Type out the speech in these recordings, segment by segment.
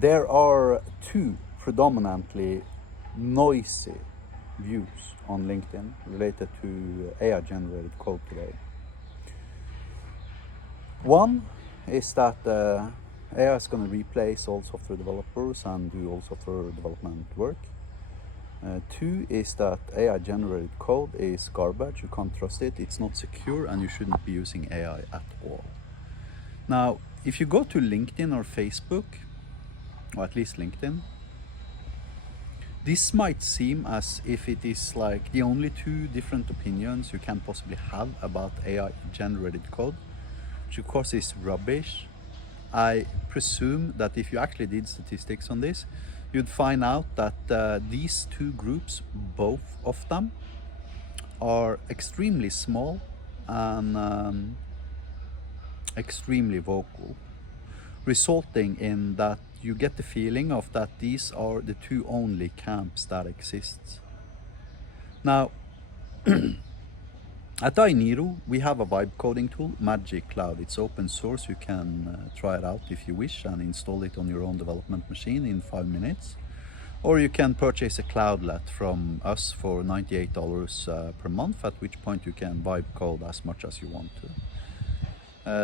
There are two predominantly noisy views on LinkedIn related to AI generated code today. One is that AI is going to replace all software developers and do all software development work. Two is that AI generated code is garbage, you can't trust it, it's not secure, and you shouldn't be using AI at all. Now, if you go to LinkedIn or Facebook, or at least LinkedIn, this might seem as if it is like the only two different opinions you can possibly have about AI generated code, which of course is rubbish. I presume that if you actually did statistics on this, you'd find out that these two groups, both of them, are extremely small and extremely vocal, resulting in that you get the feeling of that these are the two only camps that exist. Now, at Ainiro, we have a vibe coding tool, Magic Cloud. It's open source, you can try it out if you wish and install it on your own development machine in 5 minutes. Or you can purchase a cloudlet from us for $98 per month, at which point you can vibe code as much as you want to.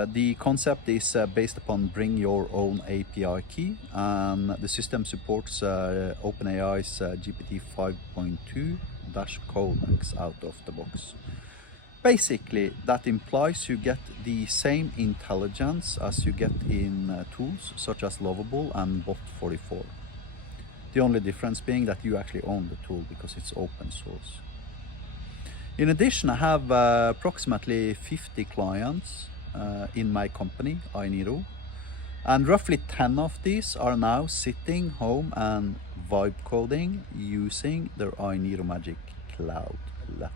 The concept is based upon bring your own API key, and the system supports OpenAI's GPT 5.2 codecs out of the box. Basically, that implies you get the same intelligence as you get in tools such as Lovable and Bot44. The only difference being that you actually own the tool because it's open source. In addition, I have approximately 50 clients in my company, Ainiro, and roughly 10 of these are now sitting home and vibe coding using their Ainiro Magic Cloudlet.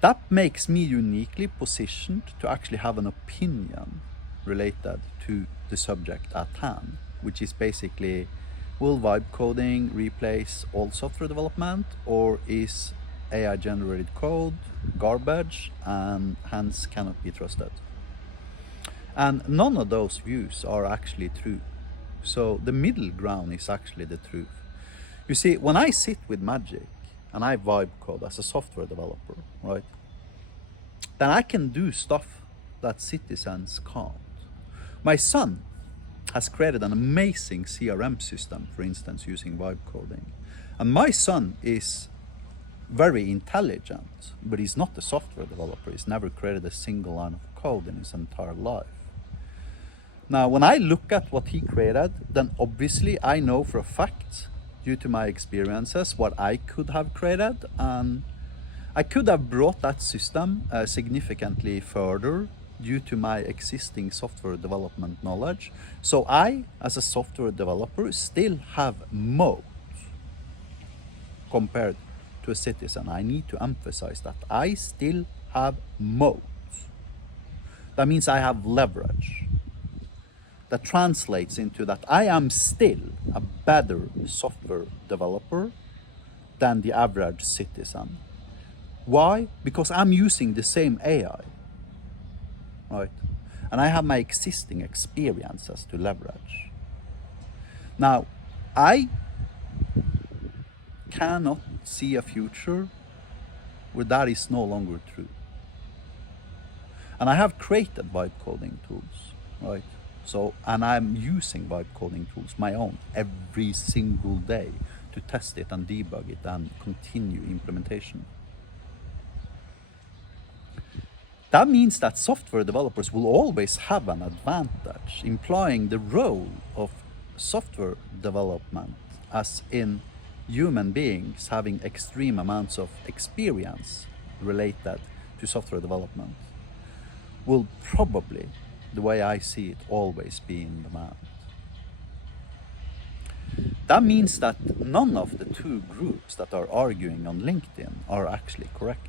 That makes me uniquely positioned to actually have an opinion related to the subject at hand, which is basically, will vibe coding replace all software development, or is AI generated code garbage and hence cannot be trusted? And none of those views are actually true. So the middle ground is actually the truth. You see, when I sit with Magic and I vibe code as a software developer, right, then I can do stuff that citizens can't. My son has created an amazing CRM system, for instance, using vibe coding. And my son is very intelligent, but he's not a software developer. He's never created a single line of code in his entire life. Now, when I look at what he created, then obviously I know for a fact, due to my experiences, what I could have created, and I could have brought that system significantly further due to my existing software development knowledge. So I, as a software developer, still have moat compared to a citizen. I need to emphasize that. I still have moat. That means I have leverage. That translates into that I am still a better software developer than the average citizen. Why? Because I'm using the same AI, right? And I have my existing experiences to leverage. Now, I cannot see a future where that is no longer true. And I have created vibe coding tools, right? So, and I'm using vibe coding tools, my own, every single day to test it and debug it and continue implementation. That means that software developers will always have an advantage, implying the role of software development, as in human beings having extreme amounts of experience related to software development, will probably, the way I see it, always be in demand. That means that none of the two groups that are arguing on LinkedIn are actually correct.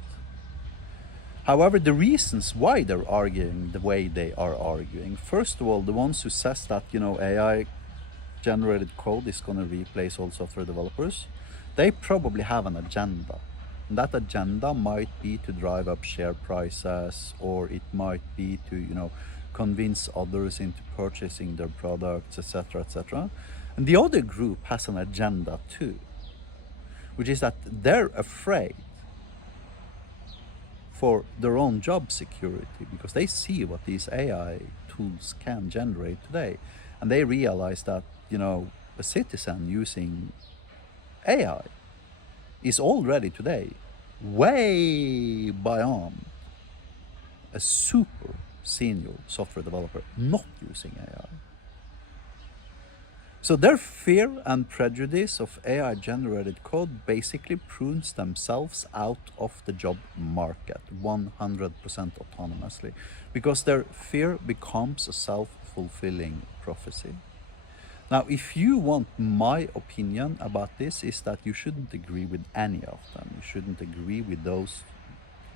However, the reasons why they're arguing the way they are arguing, first of all, the ones who says that, AI generated code is going to replace all software developers, they probably have an agenda. And that agenda might be to drive up share prices, or it might be to, convince others into purchasing their products, etc., etc. And the other group has an agenda too, which is that they're afraid for their own job security because they see what these AI tools can generate today. And they realize that, a citizen using AI is already today way beyond a super senior software developer not using AI. So their fear and prejudice of AI generated code basically prunes themselves out of the job market 100% autonomously because their fear becomes a self-fulfilling prophecy. Now, if you want my opinion about this, is that you shouldn't agree with any of them. You shouldn't agree with those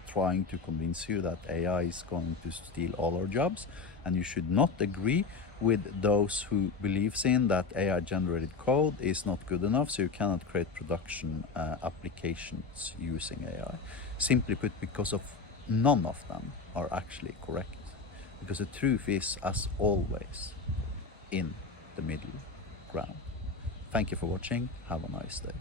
trying to convince you that AI is going to steal all our jobs, and you should not agree with those who believes in that AI generated code is not good enough, so you cannot create production applications using AI. Simply put, because of none of them are actually correct. Because the truth is, as always, in the middle ground. Thank you for watching. Have a nice day.